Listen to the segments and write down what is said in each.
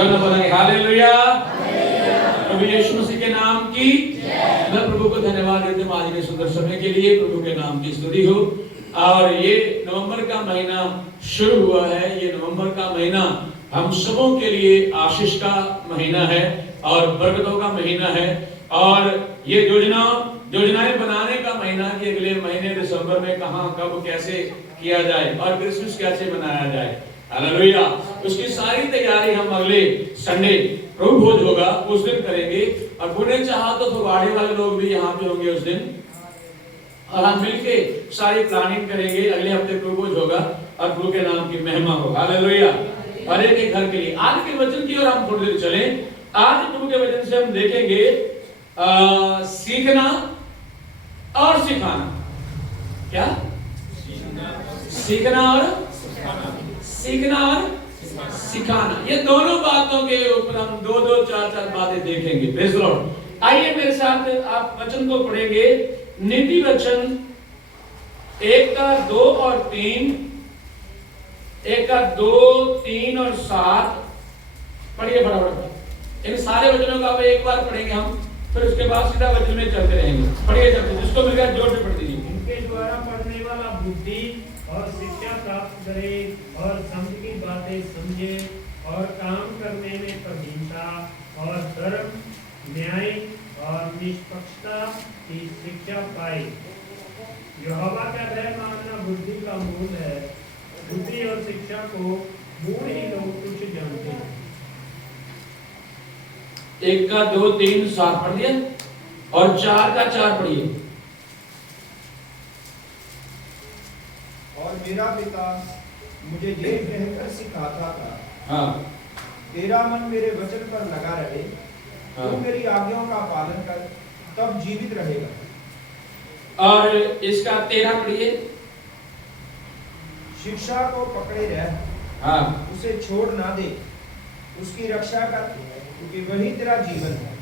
जब न बोलेंगे हालेलुया, प्रभु यीशु मसीह के नाम की मैं प्रभु को धन्यवाद देता हूं आज के सुंदर समय के लिए। प्रभु के नाम की स्तुति हो। और ये नवंबर का महीना शुरू हुआ है। ये नवंबर का महीना हम सबों के लिए आशीष का महीना है और बरकतों का महीना है। और ये योजनाएं बनाने का महीना कि अगले महीने दिसंबर में कहां कब कैसे किया जाए और क्रिसमस कैसे मनाया जाए। हालेलुया। उसकी सारी तैयारी हम अगले संडे प्रभु भोज होगा उस दिन करेंगे। और पुणे चाहा तो फगवाड़े वाले लोग भी यहाँ पे होंगे उस दिन, और हम मिलके सारी प्लानिंग करेंगे। अगले हफ्ते प्रभु भोज होगा और प्रभु के नाम की महिमा हो। हालेलुया। हर एक के घर के लिए आज के वचन की ओर हम थोड़ी देर चलें। आज प्रभु के वचन से हम देखेंगे सीखना और सिखाना। क्या? सीखना और सिखाना। ये दोनों बातों के ऊपर हम दो चार बातें देखेंगे। Praise the Lord. आइए मेरे साथ आप वचन को पढ़ेंगे। नीति वचन 1 का 2 और 3, 1 का 2, 3 और 7 पढ़िए फटाफट। इन सारे वचनों का अब एक बार पढ़ेंगे हम, फिर उसके बाद सीधा वचन में चलते रहेंगे। पढ़िए चलते, जिसको मिल गया जोर से पढ़ दीजिए। इनके द्वारा पढ़ने वाला बुद्धि और शिक्षा प्राप्त करे और समझ की बातें समझे और काम करने में प्रवीणता और धर्म, न्याय और निष्पक्षता की शिक्षा पाए। यहोवा का भय मानना बुद्धि का मूल है। बुद्धि और शिक्षा को मूल ही लोग कुछ जानते हैं। 1 का 2, 3, 7 पढ़ दिया और 4 का 4 पढ़िए। और मेरा पिता मुझे ये कहकर सिखाता था, हाँ, तेरा मन मेरे वचन पर लगा रहे, हाँ। तू मेरी आज्ञाओं का पालन कर, तब जीवित रहेगा। और इसका 13 पढ़िए। शिक्षा को पकड़े रह, हाँ, उसे छोड़ ना दे, उसकी रक्षा कर, क्योंकि वही तेरा जीवन है।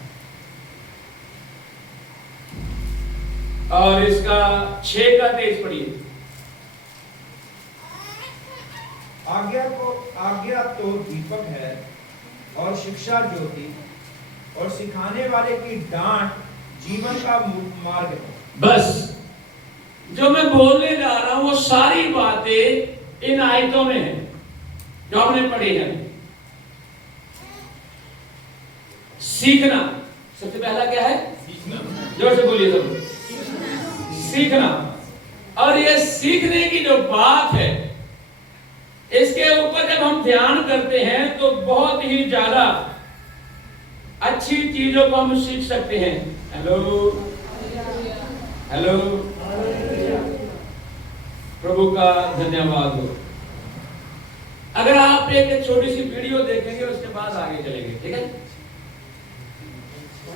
और इसका 6 का 23 पढ़िए। आज्ञा तो दीपक है और शिक्षा ज्योति, और सिखाने वाले की डांट जीवन का मार्ग है। बस जो मैं बोलने जा रहा हूं वो सारी बातें इन आयतों में है जो हमने पढ़ी है। सीखना सबसे पहला क्या है? जोर से बोलिए सब। सीखना। और ये सीखने की जो बात है, इसके ऊपर जब हम ध्यान करते हैं तो बहुत ही ज्यादा अच्छी चीजों को हम सीख सकते हैं। हेलो हेलो, प्रभु का धन्यवाद हो। अगर आप एक छोटी सी वीडियो देखेंगे उसके बाद आगे चलेंगे, ठीक है?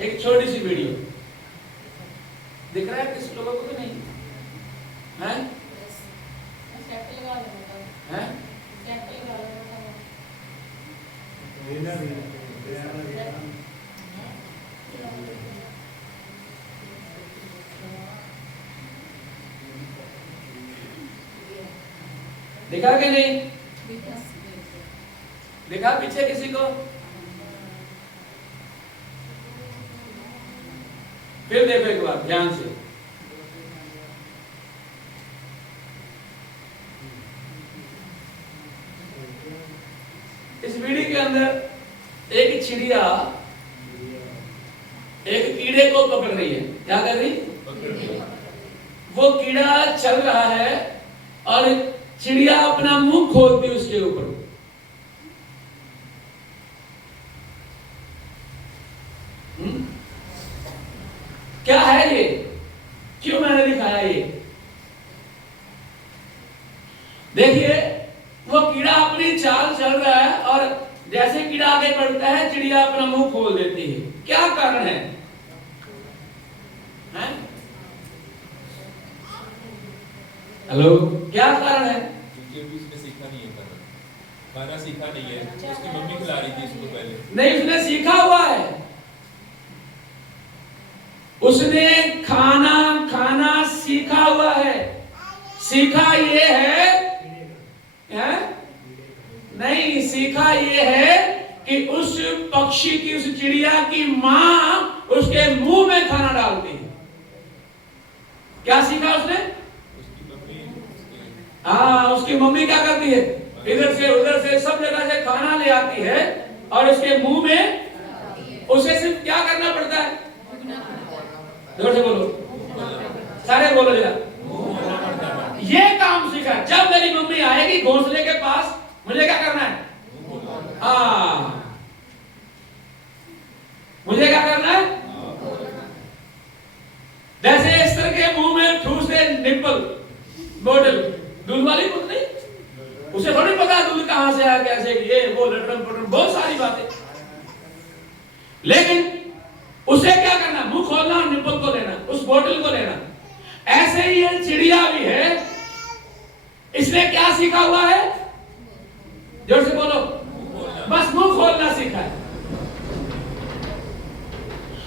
एक छोटी सी वीडियो दिख रहा है किस लोगों को? तो नहीं है? हैं? दिखा कि नहीं? दिखा पीछे किसी को? फिर देखो एक बार ध्यान से। इस वीडियो के अंदर एक चिड़िया एक कीड़े को पकड़ रही है। क्या कर रही? वो कीड़ा चल रहा है और चिड़िया अपना मुंह खोलती है उसके ऊपर। क्या है ये? क्यों मैंने दिखाया ये? देखिए, वो कीड़ा अपनी चाल चल रहा है और जैसे कीड़ा आगे बढ़ता है चिड़िया अपना मुंह खोल देती है। क्या कारण है? हेलो, क्या कारण है? क्योंकि उसने सीखा नहीं है, खाना सीखा नहीं है। उसकी मम्मी खिला रही थी इसको पहले। नहीं, उसने सीखा हुआ है। उसने खाना सीखा हुआ है। सीखा ये है? नहीं, सीखा ये है कि कि उस पक्षी की, उस चिड़िया की मां उसके मुंह में खाना डालती है। क्या सीखा उसने? उसकी मम्मी उसकी मम्मी क्या करती है? इधर से उधर से सब जगह से खाना ले आती है और उसके मुंह में उसे सिर्फ क्या करना पड़ता है? जोर से बोलो, सारे बोलो जरा। ये काम सीखा। जब मेरी मम्मी आएगी घोंसले के पास, मुझे क्या करना है? मुझे क्या करना है? जैसे इस तरह के मुंह में ठूस दे निप्पल, बोतल, दूध वाली बोतल नहीं, उसे थोड़ी पता दूध कहां से आया, कैसे, ये वो लटरम पटरम बहुत सारी बातें। लेकिन उसे क्या करना? मुंह खोलना और निप्पल को लेना, उस बोतल को लेना। ऐसे ही ये चिड़िया भी है। इसने क्या सीखा हुआ है? जोर से बोलो। बस मुंह खोलना सीखा है।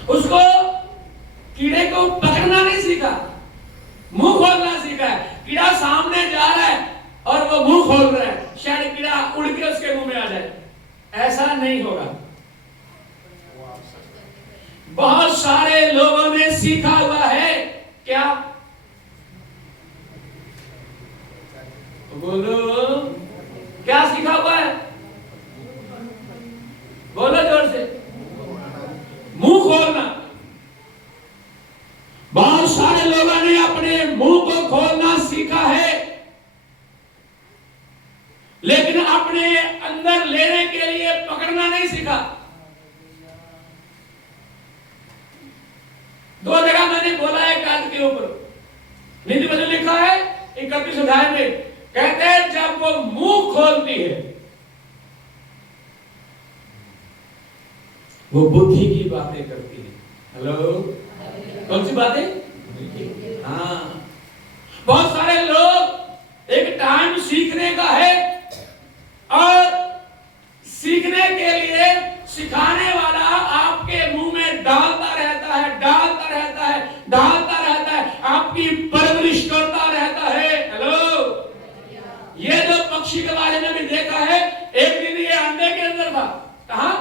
उसको कीड़े को पकड़ना नहीं सीखा, मुंह खोलना सीखा है। कीड़ा सामने जा रहा है और वो मुंह खोल रहा है, शायद कीड़ा उड़ के उसके मुंह में आ जाए। ऐसा नहीं होगा। बहुत सारे लोगों ने सीखा हुआ है क्या? बोलो, क्या सीखा हुआ है? बोलो जोर से। मुंह खोलना। बहुत सारे लोगों ने अपने मुंह को खोलना सीखा है, लेकिन अपने अंदर लेने के लिए पकड़ना नहीं सीखा। दो जगह मैंने बोला है कान के ऊपर। नीति में लिखा है 31 अध्याय में, कहते हैं जब वो मुंह खोलती है वो बुद्धि की बातें करती है। हेलो, कौन सी बातें? हाँ, बहुत सारे लोग, एक टाइम सीखने का है और सीखने के लिए सिखाने वाला आपके मुंह में डालता रहता है, डालता रहता है, डालता रहता है, आपकी परवरिश करता रहता है। हेलो, ये जो पक्षी के बारे में भी देखा है, एक दिन ये अंडे के अंदर था। कहां?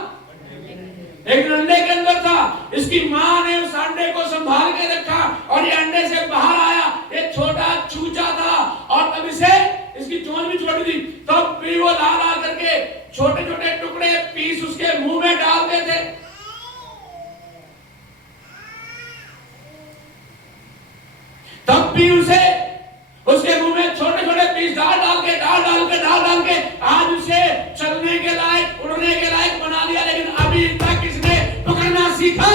एक दिन अंडे के अंदर था। इसकी मां ने उस अंडे को संभाल के रखा और ये अंडे से बाहर आया। एक छोटा चूचा था और तब इसे, इसकी चोंच भी छोटी थी, तब भी वो ला ला करके छोटे छोटे टुकड़े पीस उसके मुंह में डालते थे। तब भी उसे उसके मुंह में छोटे छोटे पीस डाल डाल के आज उसे चलने के लायक, उड़ने के लायक बना दिया। लेकिन अभी तक इसने पकड़ना सीखा।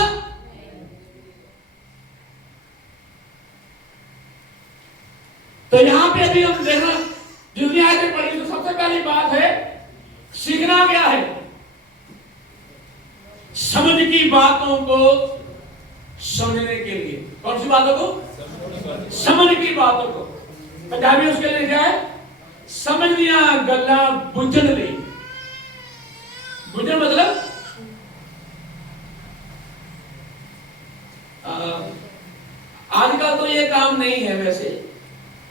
तो यहां पे अभी हम देखना, जितनी आयतें पढ़ी, तो सबसे पहली बात है सीखना क्या है? समझ की बातों को समझने के लिए। कौन सी बातों को? समझ की बातों को। पंजाबी उसके लिए क्या है? समझिया गल्ला बुझन ली। बुझन मतलब आजकल तो ये काम नहीं है। वैसे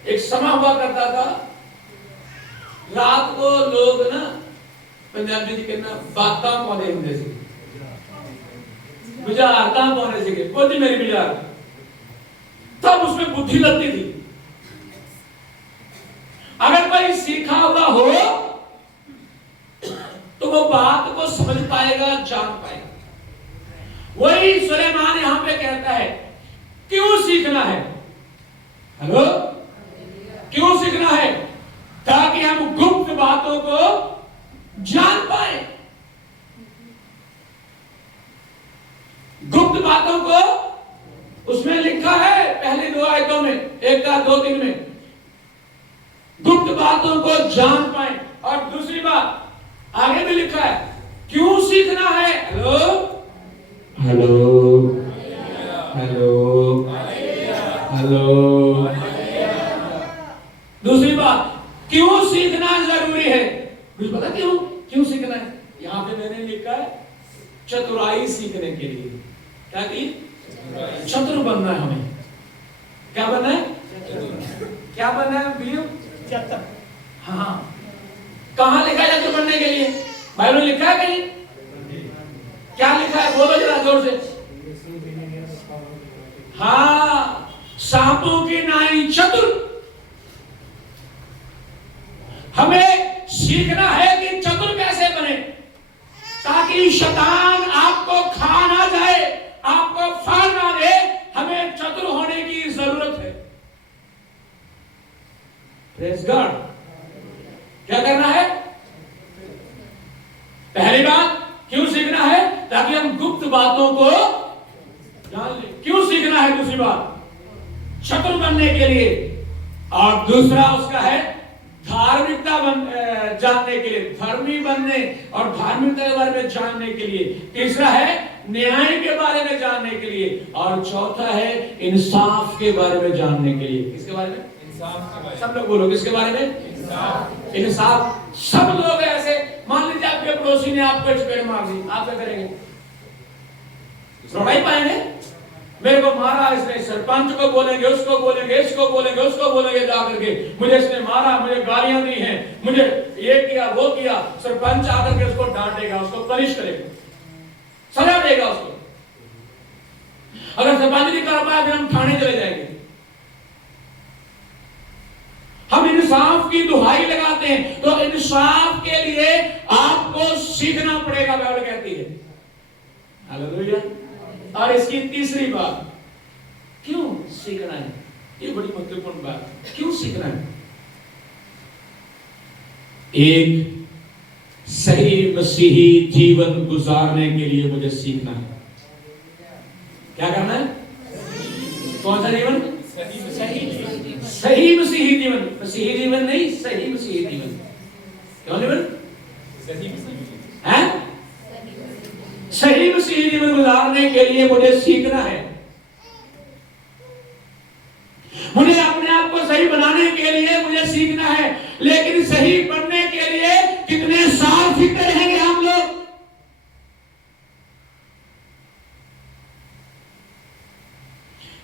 एक समय हुआ करता था, रात को लोग ना, पंजाबी जी कहना बातां पाने होंगे सी, बुझारतां पाने से, बुझ मेरी बुझार, तब उसमें बुद्धि लगती थी। अगर कोई सीखा हुआ हो तो वो बात को समझ पाएगा, जान पाएगा। वही सुलेमान यहां पे कहता है, क्यों सीखना है? हेलो, क्यों सीखना है? ताकि हम गुप्त बातों को जान पाए। गुप्त बातों को उसमें लिखा है पहली 2 आयतों में, 1 का 2-3 में, गुप्त बातों को जान पाए। और दूसरी बात आगे भी लिखा है, क्यों सीखना है? Hello hello hello hello. दूसरी बात, क्यों सीखना जरूरी है? कुछ पता क्यों सीखना है? यहां पे मैंने लिखा है चतुराई सीखने के लिए। क्या की? चतुर बनना है हमें। क्या बनना है? क्या बनना है भैया? चतुर। हाँ, कहां लिखा है चतुर बनने के लिए? बाइबल में लिखा है कहीं? जोर से। यीशु भी ने गया तो हाँ, सांपों की नाई चतुर। हमें सीखना है कि चतुर कैसे बने, ताकि शैतान आपको खा ना जाए, आपको फाड़ ना दे। हमें चतुर होने की जरूरत है। Praise God. क्या करना है? पहली बात, क्यों सीखना है? ताकि हम गुप्त बातों को जान लें। क्यों सीखना है? दूसरी बात, चतुर बनने के लिए। और दूसरा उसका है धार्मिकता जानने के लिए, धर्मी बनने और धार्मिकता के बारे में जानने के लिए। तीसरा है न्याय के बारे में जानने के लिए। और चौथा है इंसाफ के बारे में जानने के लिए। किसके बारे में? इंसाफ के बारे में। सब लोग बोलो, किसके बारे में? इंसाफ। इंसाफ। सब लोग ऐसे, मान लीजिए आपके पड़ोसी ने आपको चपेट मार दी, आप क्या करेंगे? रोना ही पाएंगे? मेरे को मारा इसने, सरपंच को बोलेंगे, उसको बोलेंगे, इसको बोलेंगे, उसको बोलेंगे जाकर के, मुझे इसने मारा, मुझे गालियां दी हैं, मुझे ये किया वो किया। सरपंच आकर के उसको डांटेगा, उसको पनिश करेगा, सजा देगा उसको। अगर सरपंच नहीं कर पाया फिर हम थाने चले जाएंगे। हम इंसाफ की दुहाई लगाते हैं, तो इंसाफ के लिए आपको सीखना पड़ेगा, बाइबल कहती है। हालेलुया। और इसकी तीसरी बात, क्यों सीखना है? ये बड़ी महत्वपूर्ण बात, क्यों सीखना है? एक सही मसीही जीवन गुजारने के लिए मुझे सीखना है। क्या करना है? कौन सा जीवन? सही मसीही जीवन। मसीही जीवन नहीं, सही मसीही जीवन। कौन जीवन? सही मसीही। हैं? सही मसीही जीवन गुजारने के लिए मुझे सीखना है। मुझे अपने आप को सही बनाने के लिए मुझे सीखना है। लेकिन सही बनने के लिए कितने साल सीखते रहेंगे हम लोग?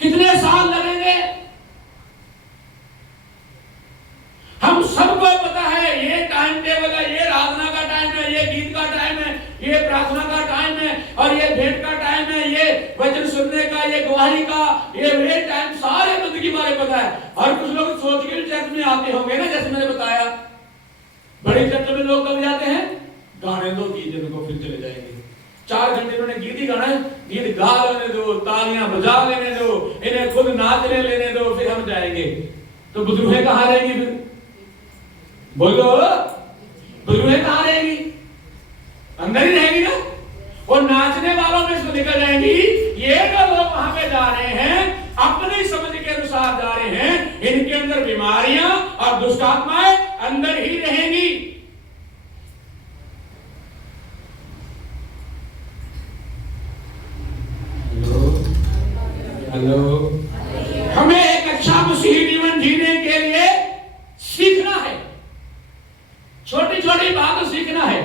कितने साल लगेंगे? हम सबको पता है ये टाइम टेबल है, ये आराधना का टाइम है, ये गीत का टाइम है, ये प्रार्थना का टाइम है, और ये भेंट का टाइम है, ये वचन सुनने का, ये गवाही का, ये टाइम सारे बंदगी बारे पता है। और कुछ लोग सोच के चर्च में आते होंगे ना, जैसे मैंने बताया, बड़ी चर्च में लोग कब जाते हैं? गाने दो, गीत को, फिर चले जाएंगे। 4 घंटे इन्होंने गीत ही गाना है, गीत गा लेने दो, तालियां बजा लेने दो, इन्हें खुद नाचने लेने दो, फिर हम जाएंगे। तो बुजुर्गें कहाँ रहेंगी फिर? बोलो, बुजुर्गें कहाँ रहेंगी? अंदर ही रहेगी ना। और नाचने वालों में से निकल जाएंगी। ये जो लोग वहां पे जा रहे हैं, अपनी समझ के अनुसार जा रहे हैं, इनके अंदर बीमारियां और दुष्ट आत्माएं अंदर ही रहेंगी। हेलो, हमें एक अच्छा मसीही जीवन जीने के लिए सीखना है। छोटी छोटी बातें सीखना है।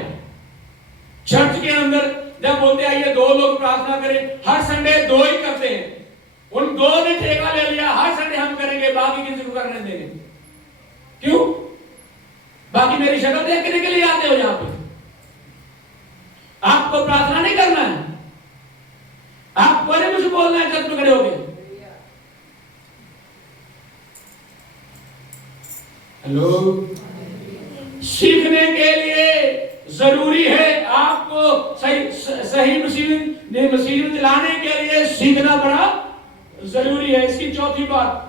चर्च के अंदर जब बोलते हैं ये 2 लोग प्रार्थना करें, हर संडे 2 ही करते हैं। उन 2 ने ठेका ले लिया, हर संडे हम करेंगे, बाकी किसी को करने देंगे। क्यों? बाकी मेरी शक्ल देखने के लिए आते हो यहां पे? आपको प्रार्थना नहीं करना है? आपको नहीं कुछ बोलना है चर्च में खड़े होके? हेलो, सीखने के लिए जरूरी है आपको सही मशीन चलाने के लिए सीखना बड़ा जरूरी है। इसकी चौथी बात,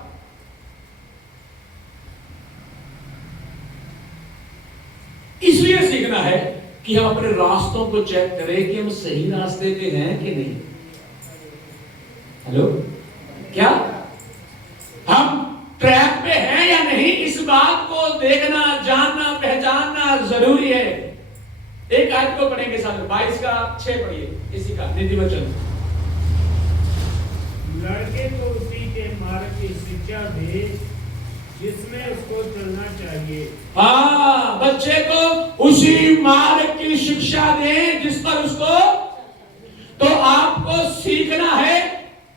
इसलिए सीखना है कि हम अपने रास्तों को चेक करें कि हम सही रास्ते पे हैं कि नहीं। हेलो, क्या हम ट्रैक पे हैं या नहीं, इस बात को देखना, जानना, पहचानना जरूरी है। एक आयत को पढ़ेंगे साथ, 22 का 6 पढ़िए, इसी का नीति वचन। लड़के को उसी के मार्ग की शिक्षा दे जिसमें उसको चलना चाहिए। हाँ, बच्चे को उसी मार्ग की शिक्षा दें जिस पर उसको। तो आपको सीखना है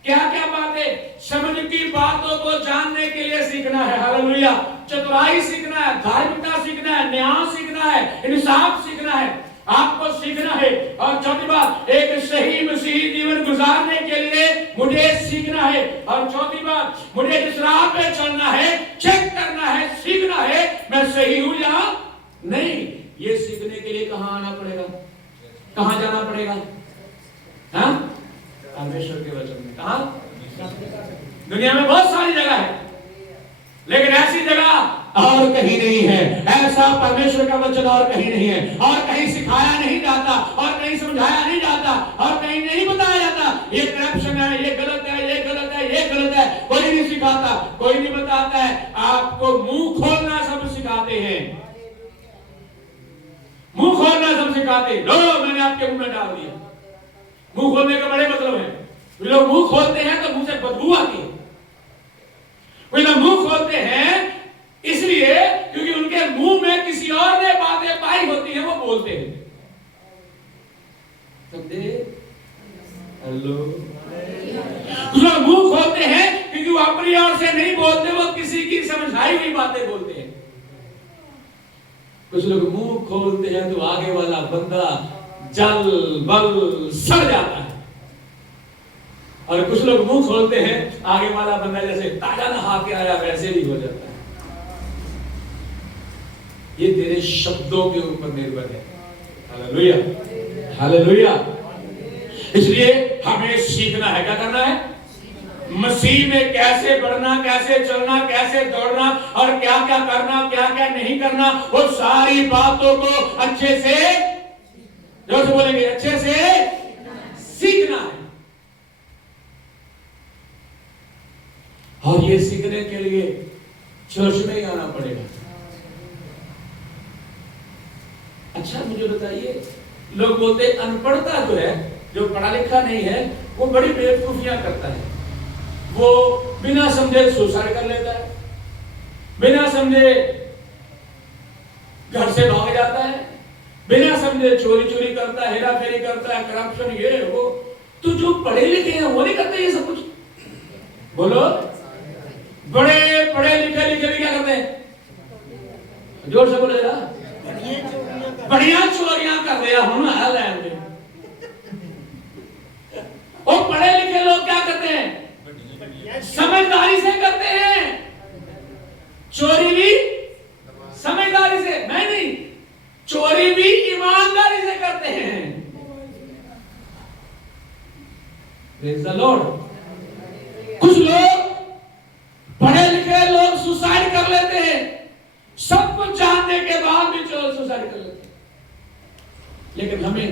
क्या क्या बातें? समझ की बातों को जानने के लिए सीखना है। हालेलुया। चतुराई सीखना है, धार्मिकता सीखना है, न्याय सीखना है, इंसाफ सीखना है, आपको सीखना है। और चौथी बात, एक सही मसीही मसीही जीवन गुजारने के लिए मुझे सीखना है। और चौथी बात, मुझे जिस राह पे चलना है, चेक करना है, सीखना है मैं सही हूं या नहीं। ये सीखने के लिए कहां आना पड़ेगा, कहां जाना पड़ेगा? हाँ, परमेश्वर के वचन में। कहां? दुनिया में बहुत सारी जगह है, लेकिन ऐसी जगह और कहीं नहीं है। ऐसा परमेश्वर का वचन और कहीं नहीं है, और कहीं सिखाया नहीं जाता, और कहीं समझाया नहीं जाता, और कहीं नहीं बताया जाता ये करप्शन है, ये गलत है, ये गलत है, ये गलत है। कोई नहीं सिखाता, कोई नहीं बताता है। आपको मुंह खोलना सब सिखाते हैं, मुंह खोलना सब सिखाते हैं। लो मैंने आपके मुंह में डाल दिया। मुंह खोलने का बड़े मतलब है। लोग मुंह खोलते हैं तो मुंह से बदबू आती है। वे लोग मुंह खोलते हैं इसलिए क्योंकि उनके मुंह में किसी और ने बातें पाई होती हैं, वो बोलते हैं। हेलो, लोग मुंह खोलते हैं क्योंकि वो अपनी ओर से नहीं बोलते, वो किसी की समझाई हुई बातें बोलते हैं। कुछ लोग मुंह खोलते हैं तो आगे वाला बंदा जल बल सड़ जाता है, और कुछ लोग मुंह खोलते हैं आगे वाला बंदा जैसे ताजा नहा के आया वैसे ही हो जाता है। ये तेरे शब्दों के ऊपर निर्भर है। Hallelujah, hallelujah. इसलिए हमें सीखना है। क्या करना है? मसीह में कैसे बढ़ना, कैसे चलना, कैसे दौड़ना, और क्या क्या करना, क्या क्या नहीं करना, वो सारी बातों को अच्छे से, जो से बोलेंगे, अच्छे से सीखना है। और ये सीखने के लिए चर्च में ही आना पड़ेगा। अच्छा मुझे बताइए, लोग बोलते अनपढ़ता जो है, जो पढ़ा लिखा नहीं है, वो बड़ी बेवकूफियां करता है। वो बिना समझे सुसाइड कर लेता है, बिना समझे घर से भाग जाता है, बिना समझे चोरी करता है, हेरा फेरी करता है, करप्शन, ये वो। तो जो पढ़े लिखे हैं वो नहीं करते ये सब कुछ? बोलो, बड़े पढ़े लिखे भी क्या करते हैं? जोर से बोले जरा। बढ़िया चोरियां कर रहे हम हालैंड में। और पढ़े लिखे लोग क्या करते हैं? समझदारी से करते हैं। चोरी भी समझदारी से, मैं नहीं, चोरी भी ईमानदारी से करते हैं। Praise the Lord. कुछ लोग पढ़े लिखे लोग सुसाइड कर लेते हैं, सब कुछ जानने के बाद भी सुसाइड कर लेते हैं। लेकिन हमें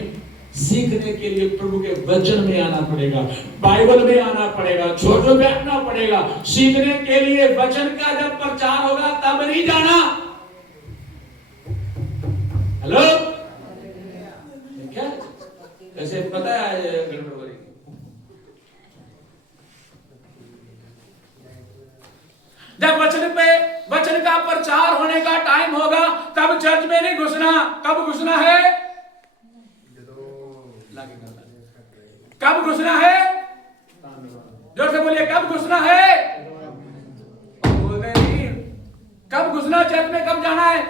सीखने के लिए प्रभु के वचन में आना पड़ेगा, बाइबल में आना पड़ेगा, छोटों में आना पड़ेगा। सीखने के लिए वचन का जब प्रचार होगा तब नहीं जाना। हेलो, क्या कैसे पता है गड़बड़ हो रही? जब वचन का प्रचार होने का टाइम होगा तब चर्च में नहीं घुसना। कब घुसना है? कब घुसना है? जोर से बोलिए, कब घुसना है? बोलते नहीं। कब घुसना चर्च में, कब जाना है?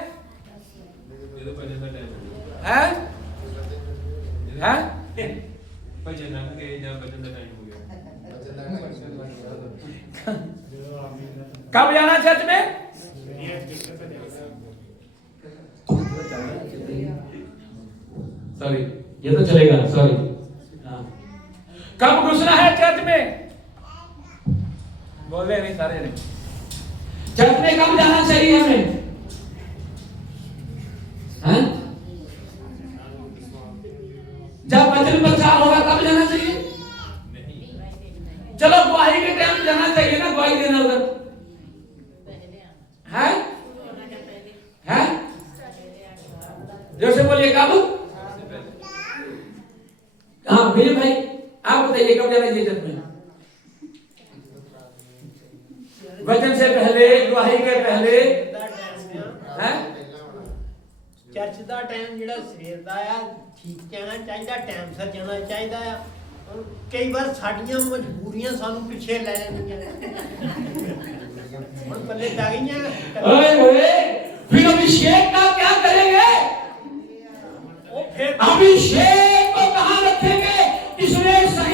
हैं? कब जाना चर्च में? सॉरी, ये तो चलेगा, सॉरी। कब घुसना है चर्च में? बोल रहे नहीं सारे नहीं। चर्च में कब जाना चाहिए हमें? हैं? जब वचन प्रचार होगा तब जाना चाहिए। चलो गवाही के टाइम जाना चाहिए ना, गवाही देना उधर है? हैं? जैसे बोलिए कब? हाँ भैया भाई, आप बताइए कब जाना चाहिए चर्च में? वचन से पहले, गवाही के पहले, हैं? चर्च ਦਾ ਟਾਈਮ ਜਿਹੜਾ ਸਵੇਰ ਦਾ ਆ ਠੀਕ ਜਾਣਾ ਚਾਹੀਦਾ, ਟਾਈਮ ਸਿਰ ਜਾਣਾ ਚਾਹੀਦਾ ਆ। ਕਈ ਵਾਰ ਸਾਡੀਆਂ ਮਜਬੂਰੀਆਂ ਸਾਨੂੰ ਪਿੱਛੇ ਲੈ ਜਾਂਦੀਆਂ ਹੁਣ ਪੱਲੇ ਪੈ ਗਈਆਂ। ओए ओए, फिर अभिषेक का क्या करेंगे? ਉਹ ਫਿਰ अभिषेक को कहाँ रखेंगे? इसने सही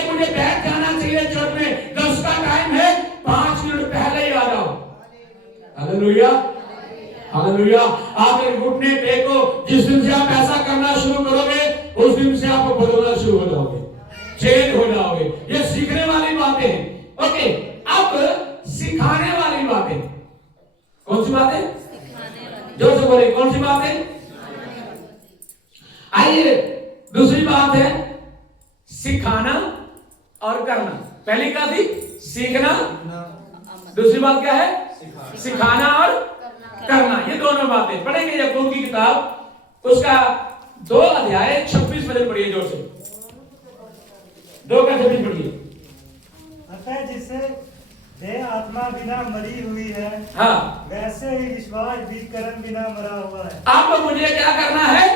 के मुझे बैठ जाना चाहिए चर्च में, 10 का टाइम है, 5 मिनट पहले ही आ जाओ। Hallelujah, hallelujah. आप एक घुटने टेको, जिस दिन से आप ऐसा करना शुरू करोगे उस दिन से आप बदलना शुरू हो जाओगे, चेंज हो जाओगे। ये सीखने वाली बातें हैं। ओके, अब सिखाने वाली बातें। कौन सी बातें? जोर से बोले, कौन सी बातें? आइए, दूसरी बात है सिखाना और करना। पहली क्या थी? सीखना। दूसरी बात क्या है? सिखाना और करना। ये दोनों बातें पढ़ेंगे याकूब की किताब, उसका 2 अध्याय 26 वचन पढ़िए जोर से। 2 का 26 पढ़िए। अतः जिसे देह आत्मा बिना मरी हुई है, हाँ, वैसे ही विश्वास भी कर्म बिना मरा हुआ है। अब मुझे क्या करना है?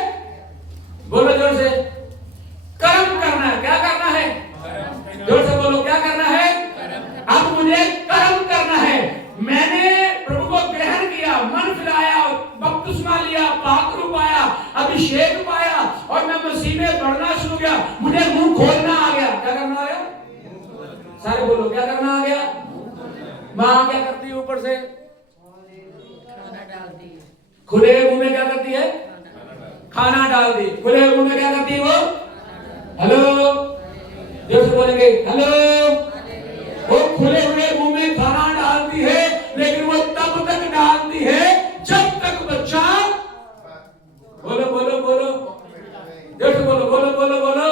बोलो जोर से। कर्म करना है। क्या करना है? जोर से बोलो, क्या करना है? अब मुझे कर्म करना है। मैंने प्रभु को ग्रहण किया, मन फिराया, बपतिस्मा लिया, पात्र पाया, अभिषेक पाया और मैं मसीह में बढ़ना शुरू किया। मुझे मुंह खोलना आ गया। क्या करना आ गया? सारे बोलो, क्या करना आ गया? माँ क्या करती है ऊपर से? खुले मुंह में क्या करती है? खाना डाल दी। खुले मुंह में क्या करती है वो? हेलो, जोर से बोलेंगे हेलो। वो खुले हुए मुंह में खाना डालती है, लेकिन वो तब तक डालती है जब तक बच्चा, बोलो बोलो बोलो, जोर से बोलो, बोलो बोलो बोलो,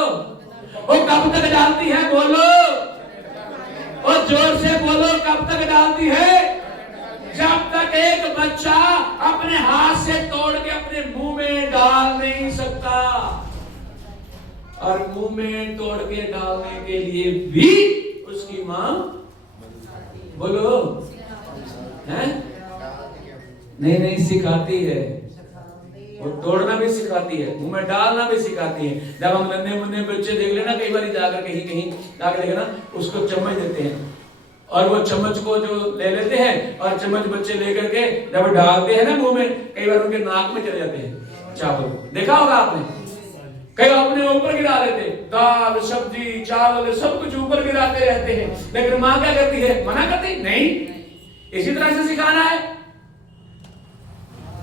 वो कब तक डालती है? बोलो, और जोर से बोलो, कब तक डालती है? जब तक एक बच्चा अपने हाथ से तोड़ के अपने मुंह में डाल नहीं सकता। और मुंह में तोड़ के डालने के लिए भी उसकी मां, बोलो, हैं? नहीं सिखाती है। वो तोड़ना भी सिखाती है, मुंह में डालना भी सिखाती है। जब हम नन्हे मुन्ने बच्चे देख लेना, कई बार जाकर कहीं जाकर देखना, उसको चम्मच देते हैं और वो चम्मच को जो ले लेते हैं और चम्मच बच्चे लेकर के जब डालते हैं ना मुंह में, कई बार उनके नाक में चले जाते हैं चावल। देखा होगा आपने, कई अपने ऊपर गिरा देते, दाल सब्जी चावल सब कुछ ऊपर गिराते रहते हैं। लेकिन माँ क्या करती है? मना करती नहीं। इसी तरह से सिखाना है।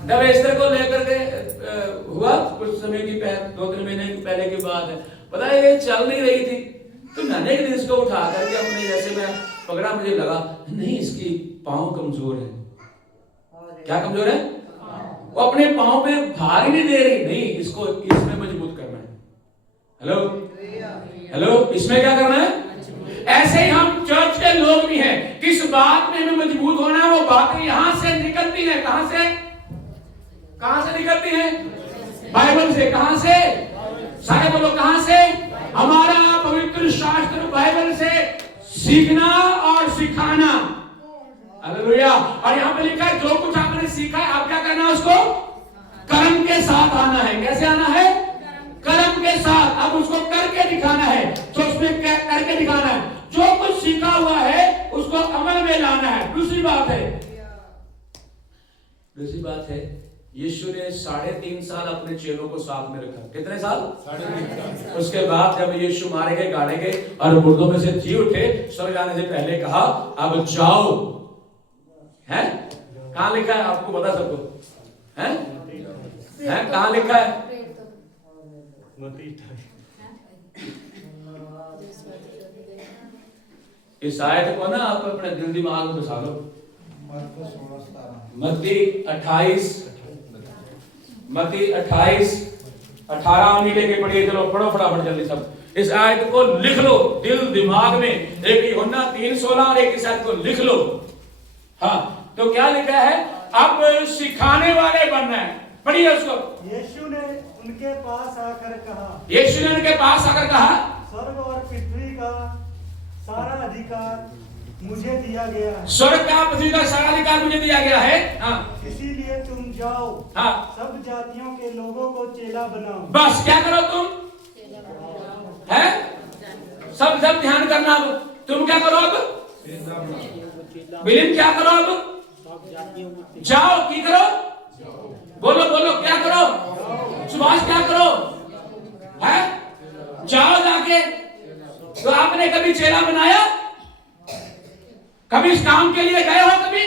जब एस्तर को लेकर के हुआ कुछ समय की 2-3 महीने पहले की बात है, पता है ये चल नहीं रही थी, तो मैंने एक दिन इसको उठा करके अपने जैसे मैं पकड़ा, मुझे लगा नहीं इसकी पाँव कमजोर है। क्या कमजोर है? वो अपने पाँव पे भार ही नहीं दे रही। नहीं, इसको इसमें मजबूत करना है। हेलो हेलो, इसमें क्या करना है? ऐसे ही हम चर्च के लोग भी हैं, किस बात में हमें मजबूत होना है? वो बातें यहां से निकलती है। कहां से? कहां से निकलती है? बाइबल से। कहां से? सारे बोलो, कहां से? हमारा पवित्र शास्त्र बाइबल से सीखना और सिखाना। हालेलुया। और यहाँ पे लिखा है जो कुछ आपने सीखा है, आप क्या करना है? उसको कर्म के साथ आना है। कैसे आना है? कर्म के साथ। अब उसको करके दिखाना है। तो उसमें क्या करके दिखाना है? जो कुछ सीखा हुआ है उसको अमल में लाना है। दूसरी बात है यीशु ने 3.5 साल अपने चेलों को साथ में रखा। कितने साल? 3.5 साल। उसके बाद जब यीशु मारे गए, गाड़े गए और मुर्दों में से जी उठे, स्वर्ग जाने से पहले कहा अब जाओ। है? कहां लिखा है? आपको पता सबको? है? कहां लिखा है? इस आयत को ना आप अपने दिल दिमाग में बसा लो। मत्ती 28:18 लेके पढ़िए। चलो पढ़ो फटाफट जल्दी सब। इस आयत को लिख लो दिल दिमाग में। एक यूहन्ना 3:16 और एक इस आयत को लिख लो। हाँ, तो क्या लिखा है? अब सिखाने वाले बनना है। पढ़िए उसको। यीशु ने उनके पास आकर कहा, यीशु ने उनके पास आकर कहा, स्वर्ग और पृथ्वी का सारा अधिकार मुझे दिया गया है। स्वर्ग का पृथ्वी का सारा अधिकार मुझे दिया गया है। हाँ, इसीलिए तुम जाओ, हाँ, सब जातियों के लोगों को चेला बनाओ। बस क्या करो तुम? है? सब ध्यान करना। अब तुम क्या करो? अब विलीन क्या करो? अब जाओ। की करो? बोलो बोलो, क्या करो? सुभाष क्या करो? है? जाओ जाके। तो आपने आपने कभी चेला बनाया? कभी इस काम के लिए गए हो कभी?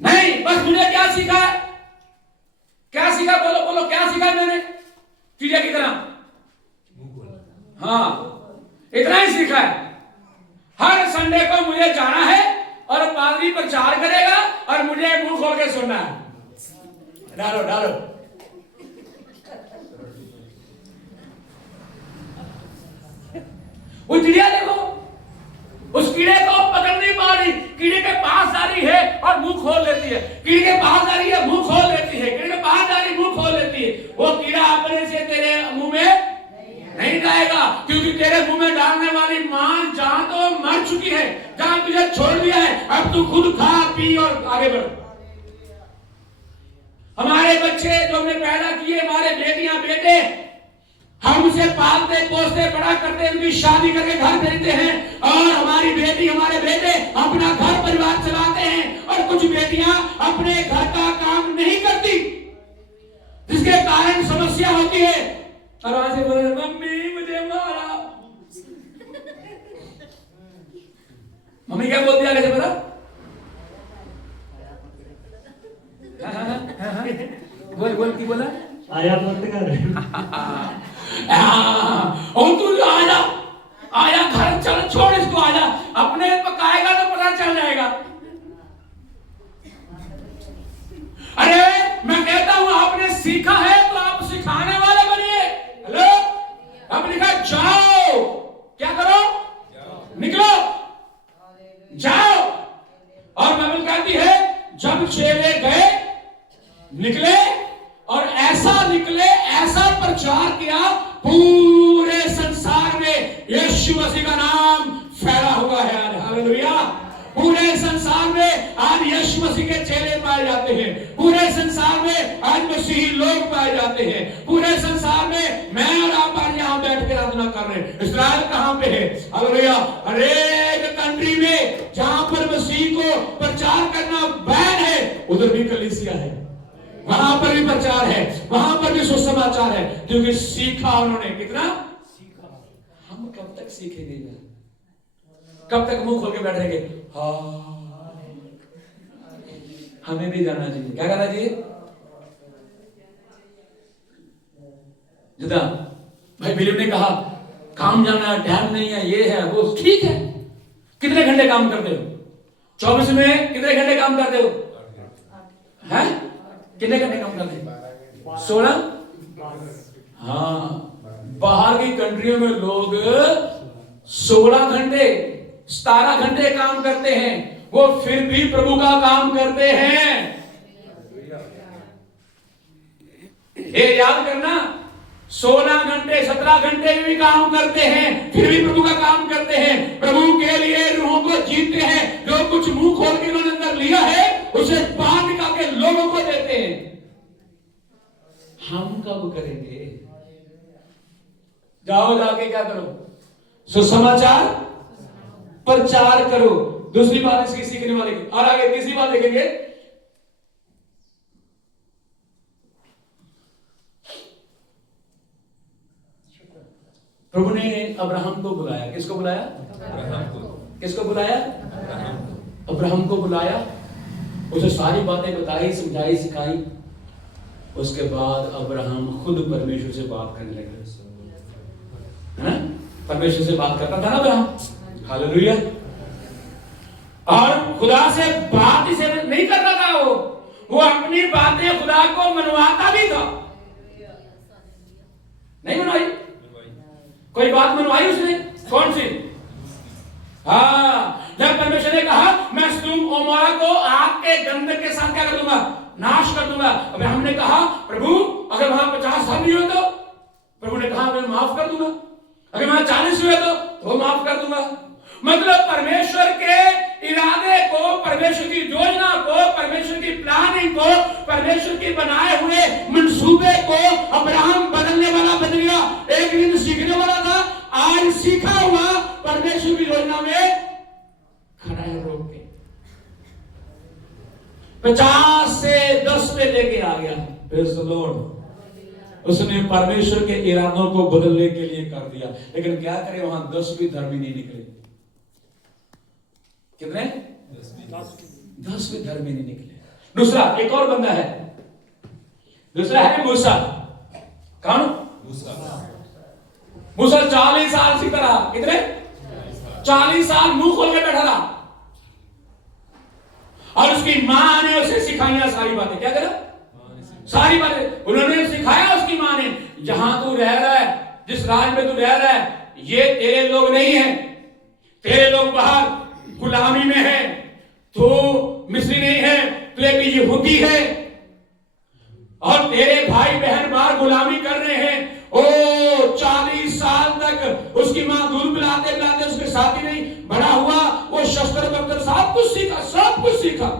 नहीं। बस मुझे क्या सीखा है? क्या सीखा? बोलो बोलो, क्या सीखा है मैंने? चिड़िया की तरह, हाँ, इतना ही सीखा है। हर संडे को मुझे जाना है और पादरी प्रचार करेगा और मुझे मुंह खोल के सुनना है। डालो डालो। वो चिड़िया देखो, उस कीड़े को पकड़ नहीं पा रही, कीड़े के पास जा रही है और मुंह खोल लेती है, कीड़े के पास जा रही है मुंह खोल लेती है, कीड़े के पास जा रही मुंह खोल लेती है। वो कीड़ा अपने से तेरे मुंह में नहीं जाएगा, क्योंकि तेरे मुंह में डालने वाली मां जहां तो मर चुकी है, जहां तुझे छोड़ दिया है, अब तू खुद खा पी और आगे बढ़। हमारे बच्चे जो हमने पैदा किए, हमारे बेटियां बेटे, हम उसे पालते पोसते बड़ा करते, उनकी शादी करके घर भेजते हैं, और हमारी बेटी हमारे बेटे अपना घर परिवार चलाते हैं, और कुछ बेटियां अपने घर का काम नहीं करती, जिसके कारण समस्या होती है। और वहां से बोले मम्मी मुझे मारा। मम्मी क्या बोलती है? कैसे पता? बोल बोल की बोला? आया मत कर। और तू आजा आया, घर चल, छोड़ इसको, आजा, अपने पकाएगा तो पता चल जाएगा। अरे मैं कहता हूं आपने सीखा है तो आप सिखाने वाले बनिए। हेलो, आपने लिखा जाओ, क्या करो? निकलो, जाओ। और बाइबल कहती है जब चेले गए, निकले, और ऐसा निकले, ऐसा प्रचार किया, पूरे संसार में यीशु मसीह का नाम फैला हुआ है। हालेलुया। पूरे संसार में आज यीशु मसीह के चेले पाए जाते हैं, पूरे संसार में आज मसीही लोग पाए जाते हैं, पूरे संसार में मैं और आप आज यहां बैठ कर आराधना कर रहे हैं। इस्राएल कहां पे है? हालेलुया। हरेक कंट्री में जहां पर मसीह को प्रचार करना बैन है, उधर भी कलीसिया है, वहां पर भी प्रचार है, वहां पर भी सुसमाचार है, क्योंकि सीखा उन्होंने। कितना सीखा? हम कब तक सीखेंगे यार? कब तक मुंह खोल के बैठेंगे? हाँ, हमें भी जाना चाहिए। क्या करना चाहिए? जुदा भाई बिलीव ने कहा काम जाना, टाइम नहीं है, ये है वो, ठीक है। कितने घंटे काम करते हो? 24 में कितने घंटे काम करते हो? हैं? कितने घंटे काम करते हैं? 16। हाँ, बाहर की कंट्रियों में लोग 16 घंटे 17 घंटे काम करते हैं, वो फिर भी प्रभु का काम करते हैं। ये याद करना, 16 घंटे 17 घंटे भी काम करते हैं, फिर भी प्रभु का काम करते हैं, प्रभु के लिए रूहों को जीतते हैं। जो कुछ मुंह खोल के उन्होंने अंदर लिया है, उसे बाहर निकाल के लोगों को देते हैं। हम कब करेंगे? जाओ, जाके क्या करो? सुसमाचार प्रचार करो। दूसरी बात इसकी सीखने वाले की, और आगे तीसरी बात देखेंगे। प्रभु ने अब्राहम को बुलाया। किसको बुलाया? अब्राहम को। किसको बुलाया? अब्राहम को बुलाया, उसे सारी बातें बताई, समझाई, सिखाई। उसके बाद अब्राहम खुद परमेश्वर से बात करने लगे। परमेश्वर से बात करता था ना अब्राहम। हालेलुया। और खुदा से बात इसे नहीं करता था, वो अपनी बातें खुदा को मनवाता भी था। नहीं मनवाई? कोई बात मनवाई उसने? कौन सी? हाँ, जब परमेश्वर ने कहा मैं सदोम ओमोरा को आग के गंधक के साथ क्या कर दूंगा? नाश कर दूंगा। अब हमने कहा प्रभु अगर वहां 50 साल नहीं हुए तो? प्रभु ने कहा मैं माफ कर दूंगा। अगर वहां 40 हुए तो माफ कर दूंगा। मतलब परमेश्वर के इरादे को, परमेश्वर की योजना को, परमेश्वर की प्लानिंग को, परमेश्वर की बनाए हुए मंसूबे को अब्राहम बदलने वाला बन गया। एक दिन सीखने वाला था, आज सीखा हुआ परमेश्वर की योजना में खड़ा है रोक के। 50 से 10 पे लेके आ गया। Praise the Lord. उसने परमेश्वर के इरादों को बदलने के लिए कर दिया। लेकिन क्या करें, वहां 10 भी धर्मी नहीं निकले। कितने? 10 भी धर्मी नहीं निकले। दूसरा एक और बंदा है, दूसरा है मूसा। कौन? मूसा 40 साल सीखता रहा। कितने? 40 साल मुंह खोल के बैठा रहा और उसकी मां ने उसे सिखाया सारी बातें। क्या करा? सारी बातें उन्होंने सिखाया उसकी मां ने। जहां तू रह रहा है, जिस राज में तू रह रहा है, ये तेरे लोग नहीं है, तेरे लोग बाहर गुलामी में है। तू मिस्री नहीं है, तू एक यहूदी है और तेरे भाई बहन बाहर गुलामी कर रहे हैं। ओ 40 साल तक उसकी मां दूध पिलाते पिलाते उसके साथ ही नहीं बड़ा हुआ। वो शस्त्र वस्त्र सब कुछ सीखा, सब कुछ सीखा।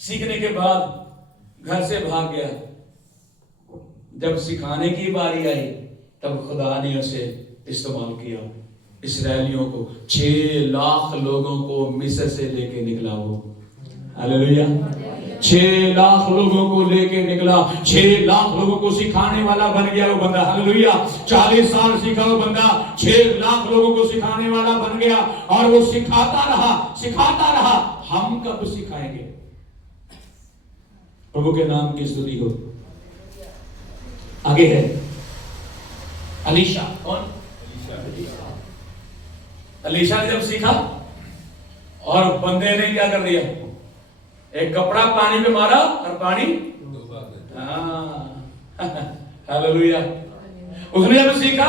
सीखने के बाद घर से भाग गया। जब सिखाने की बारी आई तब खुदा ने उसे इस्तेमाल किया। इस्राएलियों को 6 लाख लोगों को मिस्र से लेके निकला वो। हालेलुया। 6 लाख लोगों को लेके निकला, 6 लाख लोगों को सिखाने वाला बन गया वो बंदा। हालेलुया। 40 साल सीखा वो बंदा, 6 लाख लोगों को सिखाने वाला बन गया और वो सिखाता रहा, सिखाता रहा। हम कब सिखाएंगे? प्रभु के नाम की स्तुति हो। आगे है अलीशा। कौन? अलीशा ने जब सीखा और बंदे ने क्या कर दिया, एक कपड़ा पानी में मारा और पानी हालेलुया। उसने जब सीखा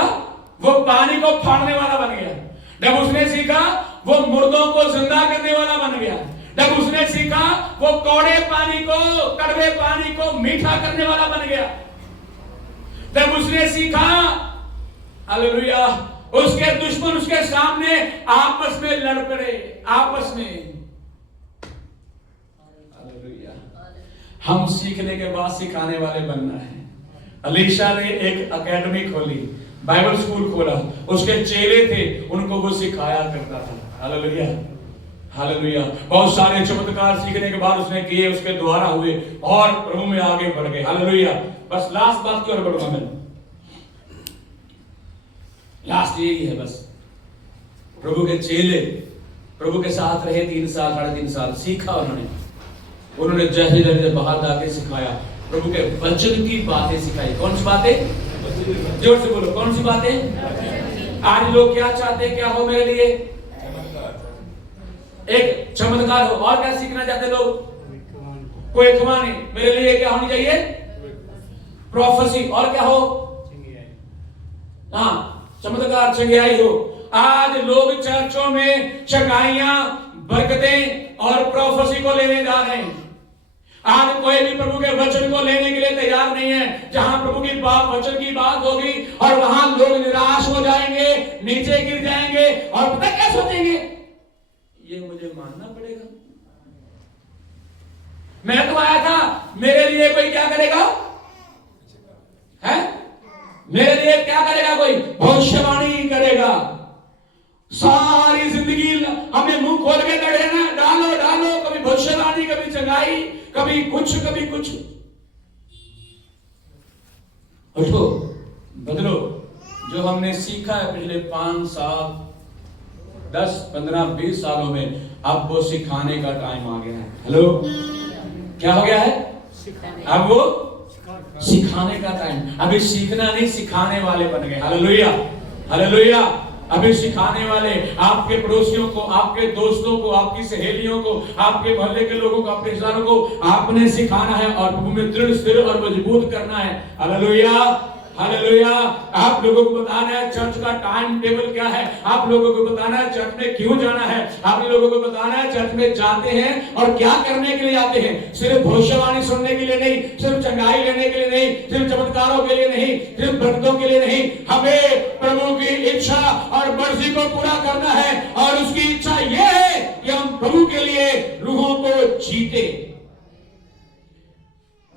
वो पानी को फाड़ने वाला बन गया। जब उसने सीखा वो मुर्दों को जिंदा करने वाला बन गया। जब उसने सीखा वो कौड़े पानी को, कड़वे पानी को मीठा करने वाला बन गया। जब उसने सीखा, हालेलुया, उसके दुश्मन उसके सामने आपस में लड़ पड़े, आपस में। हम सीखने के बाद सिखाने वाले बनना है। अलीशा ने एक एकेडमी खोली, बाइबल स्कूल खोला, उसके चेले थे, उनको वो सिखाया करता था। Hallelujah, hallelujah. बहुत सारे चमत्कार सीखने के बाद उसने किए, उसके द्वारा हुए और प्रभु में आगे बढ़ गए। हालेलुया। बस लास्ट बात की ओर बढ़ूंगा मैं, लास्ट यही है बस। प्रभु के चेले प्रभु के साथ रहे 3 साल 3.5 साल, सीखा उन्होंने जैसे जैसे बाहर जाके सिखाया, प्रभु के वचन की बातें सिखाई। कौन सी बातें? जोर से बोलो, कौन सी बातें? आज लोग क्या चाहते हैं, क्या हो मेरे लिए? एक चमत्कार हो। और क्या सीखना चाहते लोग? कोई कहानी। मेरे लिए क्या होनी चाहिए? प्रोफेसी। और क्या हो? हाँ, चमत्कार, चंगियाई हो। आज लोग चर्चों में चंगाइयां, बरकतें और प्रोफेसी को लेने जा रहे हैं। आज कोई भी प्रभु के वचन को लेने के लिए तैयार नहीं है। जहां प्रभु की वचन की बात होगी और वहां लोग निराश हो जाएंगे, नीचे गिर जाएंगे और पता क्या सोचेंगे, ये मुझे मानना पड़ेगा। मैं तो आया था, मेरे लिए कोई क्या करेगा? है? मेरे लिए क्या करेगा? कोई भविष्यवाणी करेगा। सारी जिंदगी हमें मुंह खोल के लड़े ना, डालो डालो, कभी भविष्यवाणी, कभी चंगाई, कभी कुछ, कभी कुछ। उठो, बदलो। जो हमने सीखा है पिछले 5 साल 10 15 20 सालों में, अब वो सिखाने का टाइम आ गया है। हेलो, क्या हो गया है? अब वो सिखाने का टाइम। अभी सीखना नहीं, सिखाने वाले बन गए। Hallelujah, hallelujah. अभी सिखाने वाले, आपके पड़ोसियों को, आपके दोस्तों को, आपकी सहेलियों को, आपके मोहल्ले के लोगों को, आपके रिश्तेदारों को आपने सिखाना है और प्रभु में दृढ़, स्थिर और मजबूत करना है। Hallelujah, hallelujah. आप लोगों को बताना है चर्च का टाइम टेबल क्या है, आप लोगों को बताना है चर्च में क्यों जाना है, आप लोगों को बताना है चर्च में जाते हैं और क्या करने के लिए जाते हैं। सिर्फ भविष्यवाणी सुनने के लिए नहीं, सिर्फ चंगाई लेने के लिए नहीं, सिर्फ चमत्कारों के लिए नहीं, सिर्फ बरकतों के लिए नहीं। हमें प्रभु की इच्छा और मर्जी को पूरा करना है और उसकी इच्छा यह है कि हम प्रभु के लिए रूहों को जीते।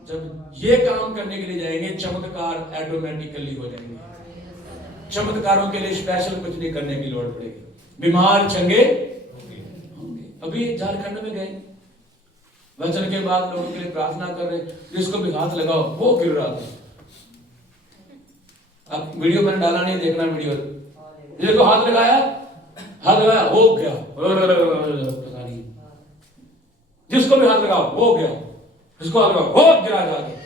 जब ये काम करने के लिए जाएंगे, चमत्कार ऑटोमेटिकली हो जाएंगे। चमत्कारों के लिए स्पेशल कुछ नहीं करने की लोड़ पड़ेगी। बीमार चंगे होंगे। अभी झारखंड में गए, वचन के बाद लोगों के लिए प्रार्थना कर रहे, जिसको भी हाथ लगाओ वो गिर रहा था। अब वीडियो मैंने डाला नहीं, देखना वीडियो। जिसको हाथ लगाया हो गया, पता नहीं। जिसको भी हाथ लगाओ हो गया, जिसको हाथ लगाओ हो गिरा जाके।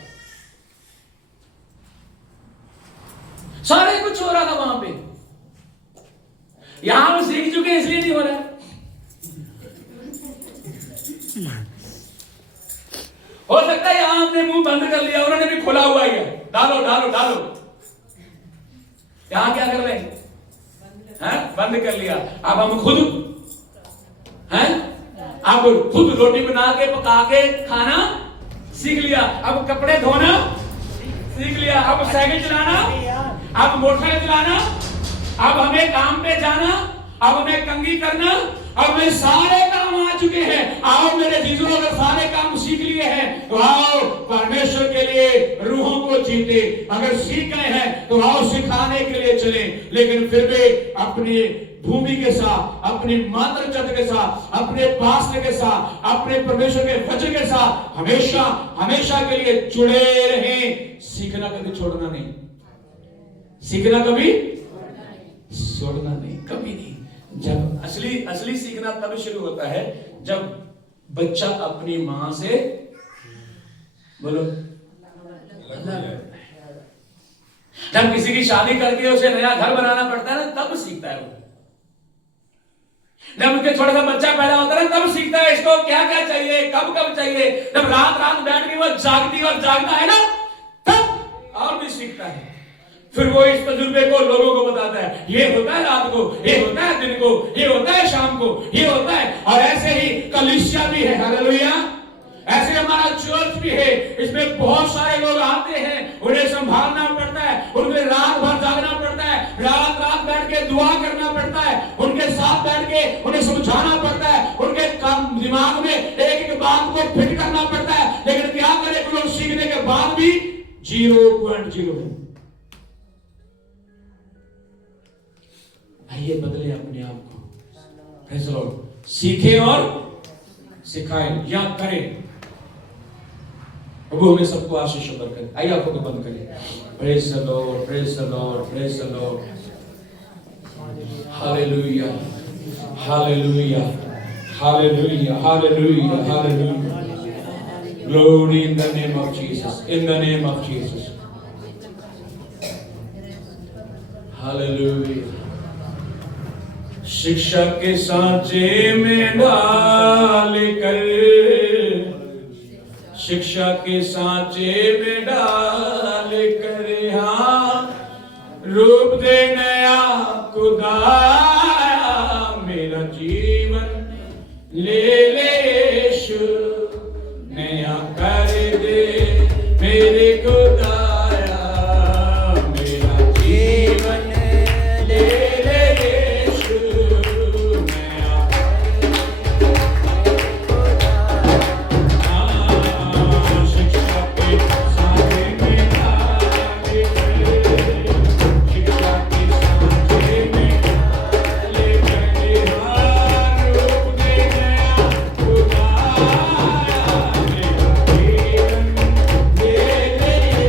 सारे कुछ हो रहा था वहां पे। यहां हम सीख चुके इसलिए नहीं हो रहा है। हो सकता है यहां हमने मुंह बंद कर लिया, उन्होंने भी खुला हुआ ही है, डालो डालो डालो। यहां क्या कर रहे हैं? बंद कर लिया। अब हम खुद हैं, अब खुद रोटी बना के पका के खाना सीख लिया। अब कपड़े धोना सीख लिया। अब साइकिल चलाना, अब मोटरसाइकिल चलाना, अब हमें काम पे जाना, अब हमें कंघी करना, अब हमें सारे काम आ चुके हैं। आओ मेरे जीजू, अगर सारे काम सीख लिए हैं तो आओ परमेश्वर के लिए रूहों को जीते। अगर सीख गए हैं तो आओ सिखाने के लिए चले। लेकिन फिर भी अपनी भूमि के साथ, अपनी मातृ चत के साथ, अपने पास के साथ, अपने परमेश्वर के वचन के साथ हमेशा हमेशा के लिए जुड़े रहें। सीखना कभी छोड़ना नहीं, सीखना कभी छोड़ना नहीं, कभी नहीं। जब असली सीखना तब शुरू होता है जब बच्चा अपनी मां से बोलो, जब किसी की शादी करके उसे नया घर बनाना पड़ता है ना, तब सीखता है वो। जब उसके छोटा सा बच्चा पैदा होता है तब सीखता है इसको क्या क्या चाहिए, कब कब चाहिए। जब रात रात बैठ के वो जागती और जागता है ना, तब और भी सीखता है। फिर वो इस तजुर्बे को लोगों को बताता है, ये होता है रात को, ये होता है दिन को, ये होता है शाम को, ये होता है। और ऐसे ही कलीसिया भी है, हालेलुया। ऐसे हमारा चर्च भी है, इसमें बहुत सारे लोग आते हैं, उन्हें संभालना पड़ता है, उन्हें रात भर जागना पड़ता है, रात रात बैठ के दुआ करना पड़ता है, उनके साथ बैठ के उन्हें समझाना पड़ता है, उनके दिमाग में एक एक बात को फिट करना पड़ता है। लेकिन क्या करें, लोग सीखने के बाद भी 0.0 है। आइए बदले अपने आप को, प्रेज़ द लॉर्ड। सीखें और सिखाएं या करें, प्रभु हमें सबको आशीष बरकत। आइए आंखों को बंद करें। Praise the Lord, praise the Lord, praise the Lord. Hallelujah, hallelujah, hallelujah, hallelujah, hallelujah. Glory in the name of Jesus, in the name of Jesus. Hallelujah. शिक्षा के सांचे में डाल कर, शिक्षा के सांचे में डाल कर, हाँ रूप दे नया खुदाया, मेरा जीवन ले ले यीशु, नया कर दे मेरे खुदाया, मेरा जीवन ले ले यीशु, नया शिक्षा के सांचे में डाल कर, शिक्षा के सांचे में डाल कर, हाँ रूप दे नया खुदाया, मेरा जीवन ले ले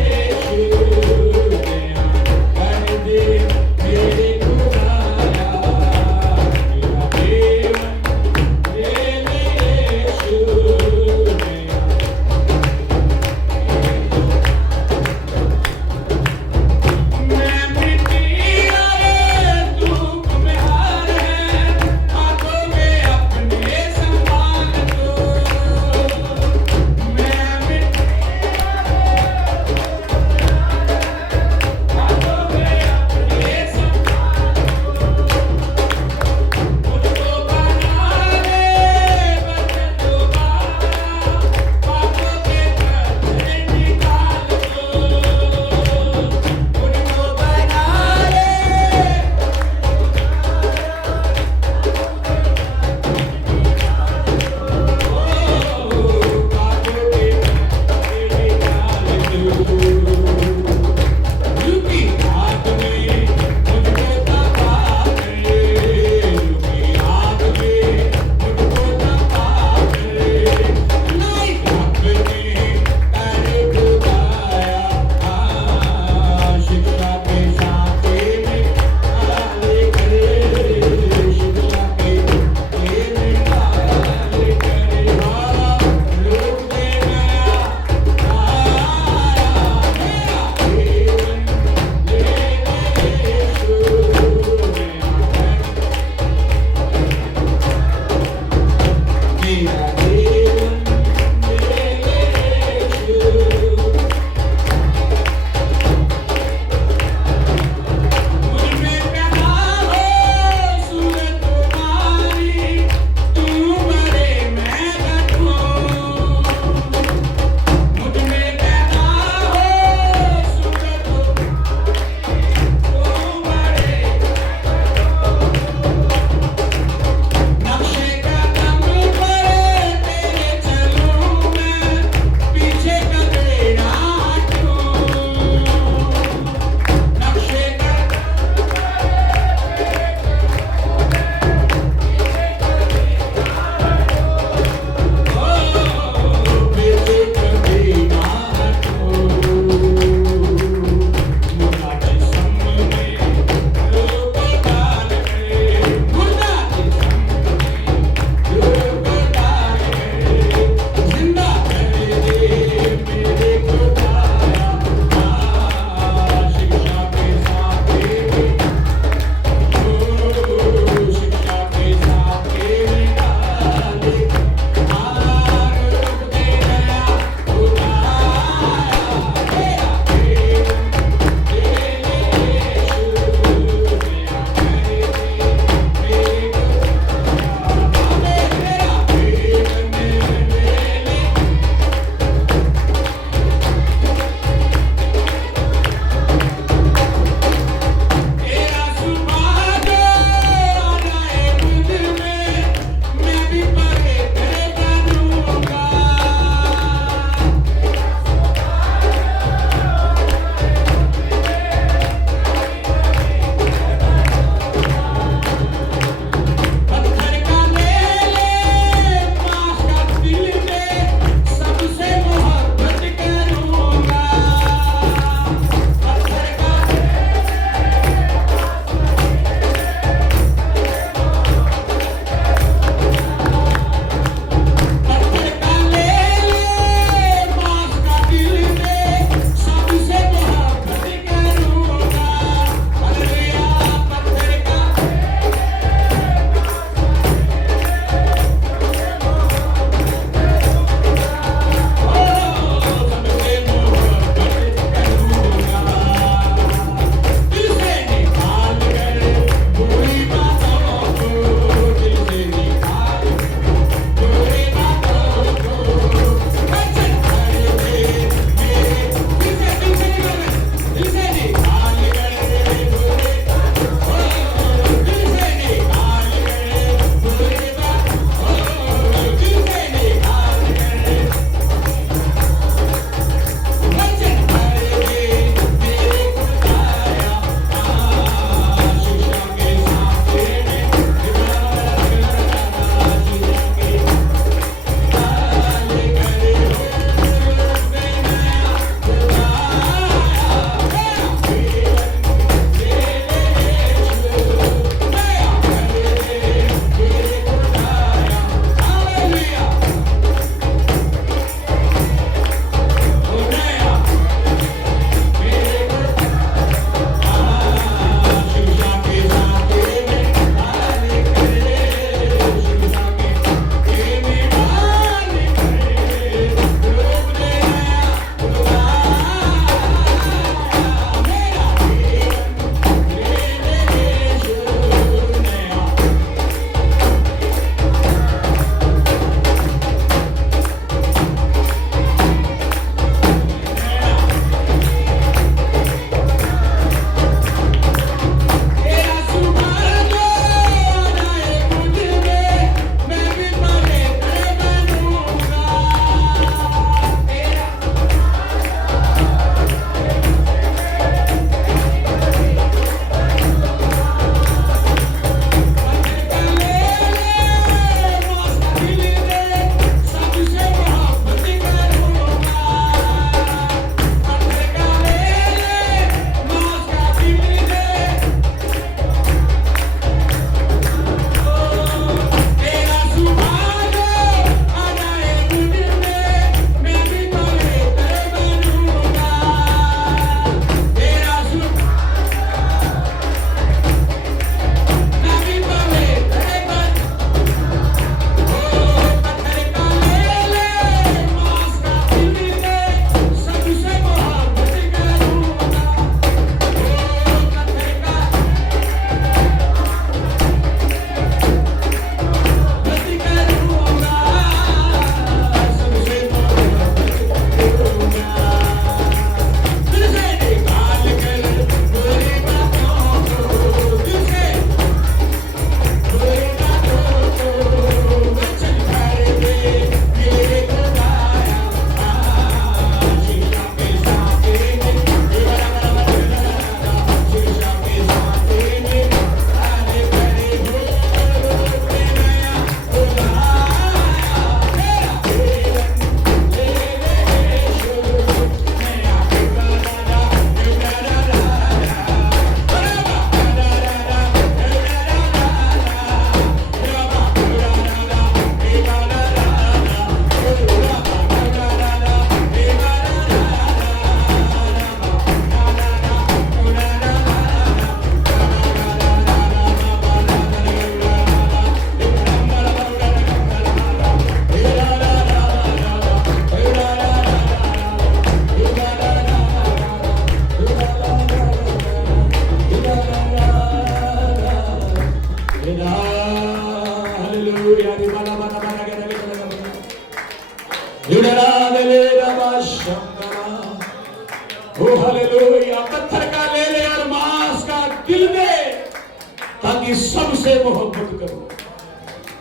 मोहब्बत करो।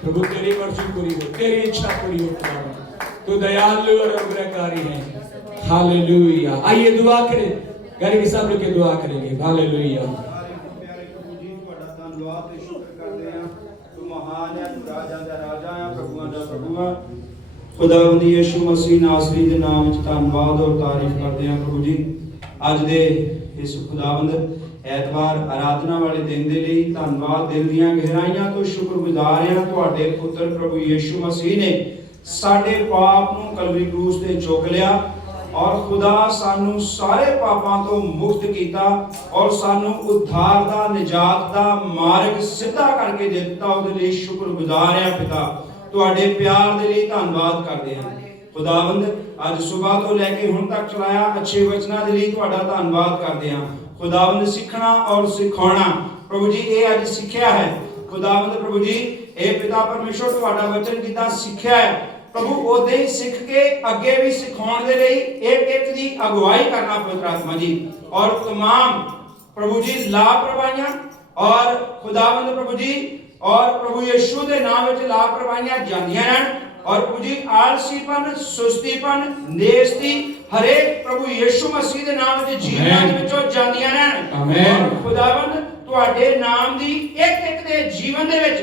प्रभु तेरी मर्जी पूरी हो, तेरी इच्छा पूरी हो खुदा। तू दयालु और अनुग्रहकारी है। हालेलुया। आइए दुआ करें, घर के सब लोग दुआ करेंगे। हालेलुया। प्यारे प्रभु जी ਤੁਹਾਡਾ ਧੰਨਵਾਦ ਤੇ ਸ਼ੁਕਰ ਕਰਦੇ ਹਾਂ। ਤੂੰ ਮਹਾਨ ਹੈ, ਤੂੰ ਰਾਜਾ ਦਾ ਰਾਜਾ ਹੈ, ਪ੍ਰਭੂਆਂ ਦਾ ਪ੍ਰਭੂ ਹੈ। ਖੁਦਾਵੰਦ ਯਿਸੂ ਮਸੀਹ ਨਾਸਰੀ ਦੇ ਨਾਮ ਵਿੱਚ ਧੰਨਵਾਦ ਔਰ ਤਾਰੀਫ ਕਰਦੇ ਹਾਂ ਪ੍ਰਭੂ ਜੀ। ਅੱਜ ਦੇ ਇਸ ਖੁਦਾਵੰਦ ਐਤਵਾਰ ਆਰਾਧਨਾ ਵਾਲੇ ਦਿਨ ਦੇ ਲਈ ਧੰਨਵਾਦ, ਦਿਲ ਦੀਆਂ ਗਹਿਰਾਈਆਂ ਤੋਂ ਸ਼ੁਕਰਗੁਜ਼ਾਰ ਹਾਂ। ਤੁਹਾਡੇ ਪੁੱਤਰ ਪ੍ਰਭੂ ਯਿਸੂ ਮਸੀਹ ਨੇ ਸਾਡੇ ਪਾਪ ਨੂੰ ਕਲਵਰੀ ਕਰੂਸ ਤੇ ਚੁੱਕ ਲਿਆ ਔਰ ਖੁਦਾ ਸਾਨੂੰ ਸਾਰੇ ਪਾਪਾਂ ਤੋਂ ਮੁਕਤ ਕੀਤਾ ਔਰ ਸਾਨੂੰ ਉद्धार ਦਾ, ਨਿਜਾਤ ਦਾ ਮਾਰਗ ਸਿੱਧਾ ਕਰਕੇ ਦੇ ਦਿੱਤਾ। ਉਹਦੇ ਲਈ ਸ਼ੁਕਰਗੁਜ਼ਾਰ ਹਾਂ ਪਿਤਾ। ਤੁਹਾਡੇ ਪਿਆਰ ਦੇ ਲਈ ਧੰਨਵਾਦ ਕਰਦੇ ਹਾਂ ਖੁਦਾਵੰਦ। ਅੱਜ ਸਵੇਰ ਤੋਂ ਲੈ ਕੇ ਹੁਣ ਤੱਕ ਚਲਾਇਆ ਅੱਛੇ ਵਚਨਾਂ ਦੇ ਲਈ ਤੁਹਾਡਾ ਧੰਨਵਾਦ ਕਰਦੇ ਹਾਂ ਖੁਦਾਵੰਦ। ਸਿੱਖਣਾ ਔਰ ਸਿਖਾਉਣਾ ਪ੍ਰਭੂ ਜੀ, ਇਹ ਅੱਜ ਸਿੱਖਿਆ ਹੈ ਖੁਦਾਵੰਦ। ਪ੍ਰਭੂ ਜੀ, ਇਹ ਪਿਤਾ ਪਰਮੇਸ਼ਰ ਤੁਹਾਡਾ ਵਚਨ ਕਿਦਾਂ ਸਿੱਖਿਆ ਹੈ ਪ੍ਰਭੂ, ਉਹਦੇ ਹੀ ਸਿੱਖ ਕੇ ਅੱਗੇ ਵੀ ਸਿਖਾਉਣ ਦੇ ਲਈ ਇੱਕ ਇੱਕ ਦੀ ਅਗਵਾਈ ਕਰਨਾ ਪਵਿੱਤਰ ਆਤਮਾ ਜੀ। ਔਰ तमाम ਪ੍ਰਭੂ ਜੀ ਲਾਪਰਵਾਹੀਆਂ ਔਰ ਖੁਦਾਵੰਦ ਪ੍ਰਭੂ ਜੀ ਔਰ ਪ੍ਰਭੂ ਯਿਸੂ ਦੇ ਨਾਮ ਵਿੱਚ ਲਾਪਰਵਾਹੀਆਂ ਜਾਂਦੀਆਂ ਰਹਿਣ ਔਰ ਪ੍ਰਭੂ ਜੀ ਆਲਸੀਪਨ, ਸੁਸਤੀਪਨ, ਨੇਸਤੀ ਹਰੇਕ ਪ੍ਰਭੂ ਯਿਸੂ ਮਸੀਹ ਦੇ ਨਾਮ ਵਿੱਚ ਜੀਵਨਾਂ ਦੇ ਵਿੱਚੋਂ ਜਾਂਦੀਆਂ ਰਹਿਣ। ਆਮੇਨ। ਖੁਦਾਵੰਦ ਤੁਹਾਡੇ ਨਾਮ ਦੀ ਇੱਕ ਇੱਕ ਦੇ ਜੀਵਨ ਦੇ ਵਿੱਚ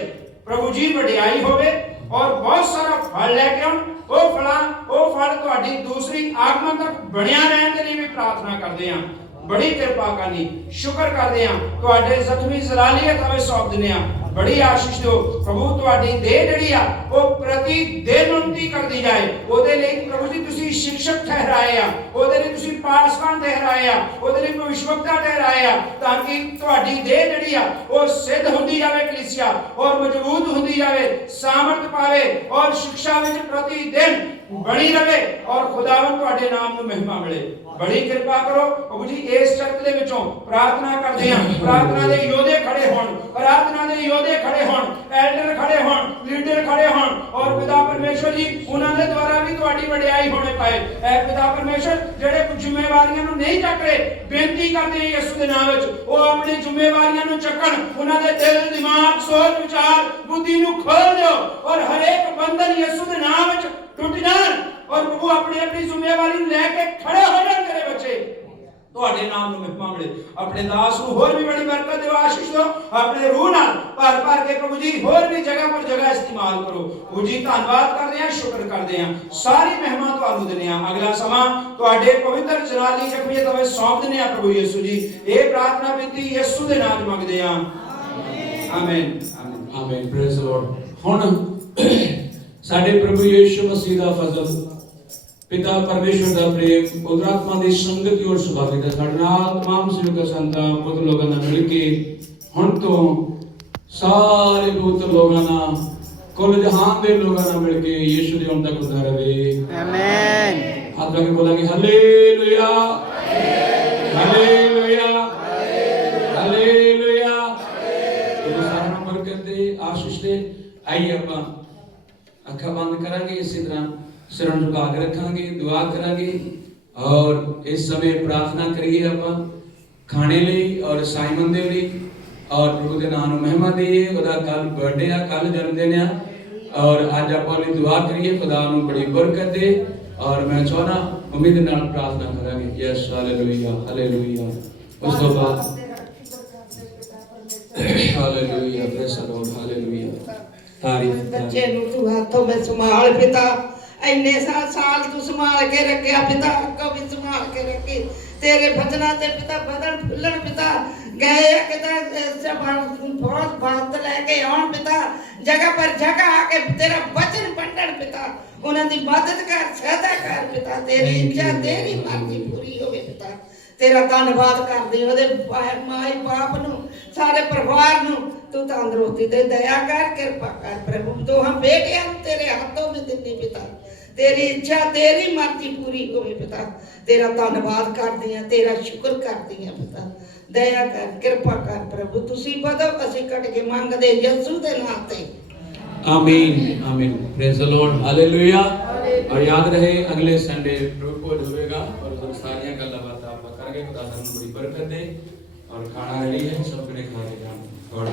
ਪ੍ਰਭੂ ਜੀ ਵਡਿਆਈ ਹੋਵੇ ਔਰ ਬਹੁਤ ਸਾਰਾ ਫਲ ਲੈ ਕੇ ਆਉਣ। ਉਹ ਫਲ ਤੁਹਾਡੀ ਦੂਸਰੀ ਆਗਮਨ ਤੱਕ ਬਣਿਆ ਰਹਿਣ ਦੇ ਲਈ ਵੀ ਪ੍ਰਾਰਥਨਾ ਕਰਦੇ ਹਾਂ। ਬੜੀ ਕਿਰਪਾ ਕਰਨੀ, ਸ਼ੁਕਰ ਕਰਦੇ ਹਾਂ। ਤੁਹਾਡੇ ਜ਼ਖਮੀ ਜ਼ਲਾਲੀਅਤ ਹਵੇ ਸੌਂਪ ਦਿੰਦੇ ਹਾਂ। ਬੜੀ ਆਸ਼ੀਸ਼ ਦਿਓ ਪ੍ਰਭੂ। ਤੁਹਾਡੀ ਦੇਹ ਜਿਹੜੀ ਆ ਉਹ ਪ੍ਰਤੀ ਦਿਨ ਉન્નਤੀ ਕਰਦੀ ਜਾਏ। ਉਹਦੇ ਲਈ ਪ੍ਰਭੂ ਜੀ ਤੁਸੀਂ ਸਿੱਖਿਅਕ ਠਹਿਰਾਏ ਆ, ਉਹਦੇ ਲਈ ਤੁਸੀਂ ਪਾਸਵਾਨ ਠਹਿਰਾਏ ਆ, ਉਹਦੇ ਲਈ ਭਵਿਸ਼ਵਕਤਾ ਠਹਿਰਾਏ ਆ, ਤਾਂ ਕਿ ਤੁਹਾਡੀ ਦੇਹ ਜਿਹੜੀ ਆ ਉਹ ਸਿੱਧ ਹੁੰਦੀ ਜਾਵੇ ਕਲੀਸਿਆ ਔਰ ਮਜ਼ਬੂਤ ਹੁੰਦੀ ਜਾਵੇ, ਸਾਮਰਥ ਪਾਵੇ ਔਰ ਸਿੱਖਿਆ ਵਿੱਚ ਪ੍ਰਤੀ ਦਿਨ ਬਣੀ ਰਵੇ ਔਰ ਖੁਦਾਵੰਦ ਤੁਹਾਡੇ ਨਾਮ ਨੂੰ ਮਹਿਮਾ ਮਿਲੇ। ਬੜੀ ਕਿਰਪਾ ਕਰੋ ਪ੍ਰਭੂ ਜੀ। ਇਸ ਚਰਚ ਦੇ ਵਿੱਚੋਂ ਪ੍ਰਾਰਥਨਾ ਕਰਦੇ ਹਾਂ, ਪ੍ਰਾਰਥਨਾ ਦੇ ਯੋਧੇ ਖੜੇ ਹੋਣ, ਪ੍ਰਾਰਥਨਾ ਦੇ ਯੋਧੇ ਖੜੇ ਹੋਣ, ਐਲਡਰ ਖੜੇ ਹੋਣ, ਲੀਡਰ ਖੜੇ ਹੋਣ ਔਰ ਪਿਤਾ ਪਰਮੇਸ਼ਰ ਜੀ ਉਹਨਾਂ ਦੇ ਦੁਆਰਾ ਵੀ ਤੁਹਾਡੀ ਵਡਿਆਈ ਹੋਣੇ ਪਾਏ। ਐ ਪਿਤਾ ਪਰਮੇਸ਼ਰ ਜਿਹੜੇ ਜ਼ਿੰਮੇਵਾਰੀਆਂ ਨੂੰ ਨਹੀਂ ਚੱਕ ਰਹੇ, ਬੇਨਤੀ ਕਰਦੇ ਹਾਂ ਯਿਸੂ ਦੇ ਨਾਮ ਵਿੱਚ ਉਹ ਆਪਣੀ ਜ਼ਿੰਮੇਵਾਰੀਆਂ ਨੂੰ ਚੱਕਣ। ਉਹਨਾਂ ਦੇ ਦਿਲ, ਦਿਮਾਗ, ਸੋਚ, ਵਿਚਾਰ, ਬੁੱਧੀ ਨੂੰ ਖੋਲ ਦਿਓ ਔਰ ਹਰੇਕ ਬੰਧਨ ਯਿਸੂ ਦੇ ਨਾਮ ਵਿੱਚ ਟੁੱਟ ਜਾਣ ਔਰ ਪ੍ਰਭੂ ਆਪਣੀ ਆਪਣੀ ਜ਼ਿੰਮੇਵਾਰੀ ਨੂੰ ਲੈ ਕੇ ਖੜੇ ਹੋ ਜਾਣ। ਤੇਰੇ ਬੱਚੇ ਤੁਹਾਡੇ ਨਾਮ ਨੂੰ ਮਹਿਮਾ ਮਿਲੇ। ਆਪਣੇ ਦਾਸ ਨੂੰ ਹੋਰ ਵੀ ਬੜੀ ਬਰਕਤ ਦਿਓ, ਆਸ਼ੀਸ਼ ਦਿਓ। ਆਪਣੇ ਰੂਹ ਨਾਲ ਭਰ ਭਰ ਕੇ ਪ੍ਰਭੂ ਜੀ ਹੋਰ ਵੀ ਜਗ੍ਹਾ ਪਰ ਜਗ੍ਹਾ ਇਸਤੇਮਾਲ ਕਰੋ। ਪ੍ਰਭੂ ਜੀ ਧੰਨਵਾਦ ਕਰਦੇ ਹਾਂ, ਸ਼ੁਕਰ ਕਰਦੇ ਹਾਂ। ਸਾਰੀ ਮਹਿਮਾ ਤੁਹਾਨੂੰ ਦਿੰਦੇ ਹਾਂ। ਅਗਲਾ ਸਮਾਂ ਤੁਹਾਡੇ ਪਵਿੱਤਰ ਜਲਾਲੀ ਜ਼ਖਮੀਅਤ ਹਵੇ ਸੌਂਪ ਦਿੰਦੇ ਹਾਂ ਪ੍ਰਭੂ ਯਿਸੂ ਜੀ। ਇਹ ਪ੍ਰਾਰਥਨਾ ਬੇਨਤੀ ਯਿਸੂ ਦੇ ਨਾਮ ਮੰਗਦੇ ਹਾਂ। ਆਮੇਨ। ਆਮੇਨ। Praise Lord. ਹੁਣ ਸਾਡੇ ਪ੍ਰਭੂ ਯਿਸੂ ਮਸੀਹ ਦਾ ਫਜ਼ਲ, पिता परमेश्वर का प्रेम, पवित्र आत्मा की संगति और सुभागिता साडे नाल तमाम सेवक संतां पुत्र लोगों नाल मिल के हुण तो सारे पवित्र लोगों नाल कुल जहान दे लोगों नाल मिल के यीशु दे हुण तक खुदा रहे। आमीन। हाथ लगा के बोलांगे हालेलुया, हालेलुया, हालेलुया। तो सारा बरकत दे, आशीष दे। आइए अपना अखा बंद करांगे, इसी तरह सिर झुका के रखांगे, दुआ करांगे और इस समय प्रार्थना करिए आप खाने लिए और साइमन दे लिए और प्रभु के नाम महिमा दिए। खुदा कल बर्थडे है, कल जन्मदिन है और आज आप दुआ करिए खुदा ਨੂੰ बड़ी बरकत दे। और मैं चाहना मम्मी के नाल प्रार्थना करांगे। Yes hallelujah, hallelujah. उस तो बाद hallelujah, praise the Lord, hallelujah. तारीफ बच्चे ਨੂੰ ਤੂੰ ਹੱਥੋਂ में संभाल पिता। ਇੰਨੇ ਸਾਲ ਤੂੰ ਸੰਭਾਲ ਕੇ ਰੱਖਿਆ ਪਿਤਾ, ਅੱਗੋਂ ਵੀ ਸੰਭਾਲ ਕੇ ਰੱਖੀ। ਤੇਰੇ ਬਚਨਾਂ ਤੇ ਪਿਤਾ ਬਦਲ ਫੁੱਲਣ ਪਿਤਾ। ਗਏ ਕਿਤੇ ਬਹੁਤ ਬਾਤ ਲੈ ਕੇ ਆਉਣ ਪਿਤਾ, ਜਗ੍ਹਾ ਪਰ ਜਗ੍ਹਾ ਆ ਕੇ ਤੇਰਾ ਬਚਨ ਵੰਡਣ ਪਿਤਾ। ਉਹਨਾਂ ਦੀ ਮਦਦ ਕਰ, ਸਹਾਇਤਾ ਕਰ ਪਿਤਾ। ਤੇਰੀ ਇੱਛਾ, ਤੇਰੀ ਮਰਜ਼ੀ ਪੂਰੀ ਹੋਵੇ ਪਿਤਾ। ਤੇਰਾ ਧੰਨਵਾਦ ਕਰਦੇ ਉਹਦੇ ਮਾਈ ਬਾਪ ਨੂੰ, ਸਾਰੇ ਪਰਿਵਾਰ ਨੂੰ ਤੂੰ ਤੰਦਰੁਸਤੀ ਦੇ ਦਇਆ ਕਰ, ਕਿਰਪਾ ਕਰ ਪ੍ਰਭੂ। ਦੋਹਾਂ ਬੇਟਿਆਂ ਨੂੰ ਤੇਰੇ ਹੱਥੋਂ ਵਿੱਚ ਦਿੰਦੀ ਪਿਤਾ। तेरी इच्छा, तेरी मर्जी पूरी होवे पिता। तेरा धन्यवाद करदी हां, तेरा शुक्र करदी हां पिता। दया कर, कृपा कर प्रभु। तुसी बदो, असीं कट के मंगदे यीशु दे नाम ते। आमीन, आमीन। Praise the Lord, hallelujah. और याद रहे अगले संडे प्रभु भोज होएगा और सारी गल्लां बातां आप करेंगे। खुदा तुहानू बड़ी बरकत दे और खाना रेडी है, सब ने खा लेगा। गॉड